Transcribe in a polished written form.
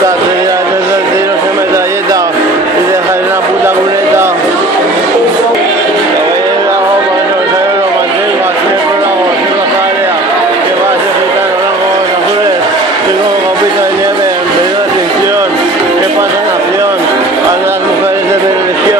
puta, desde tiros de metralleta y dejar en la puta cuneta. Lo mantengo, así me programo, soy Rosalia, que va a ser gitano, blancos, azules, tengo copito de nieve en peligro de extinción. ¿Qué pasa, nación? A las mujeres de televisión.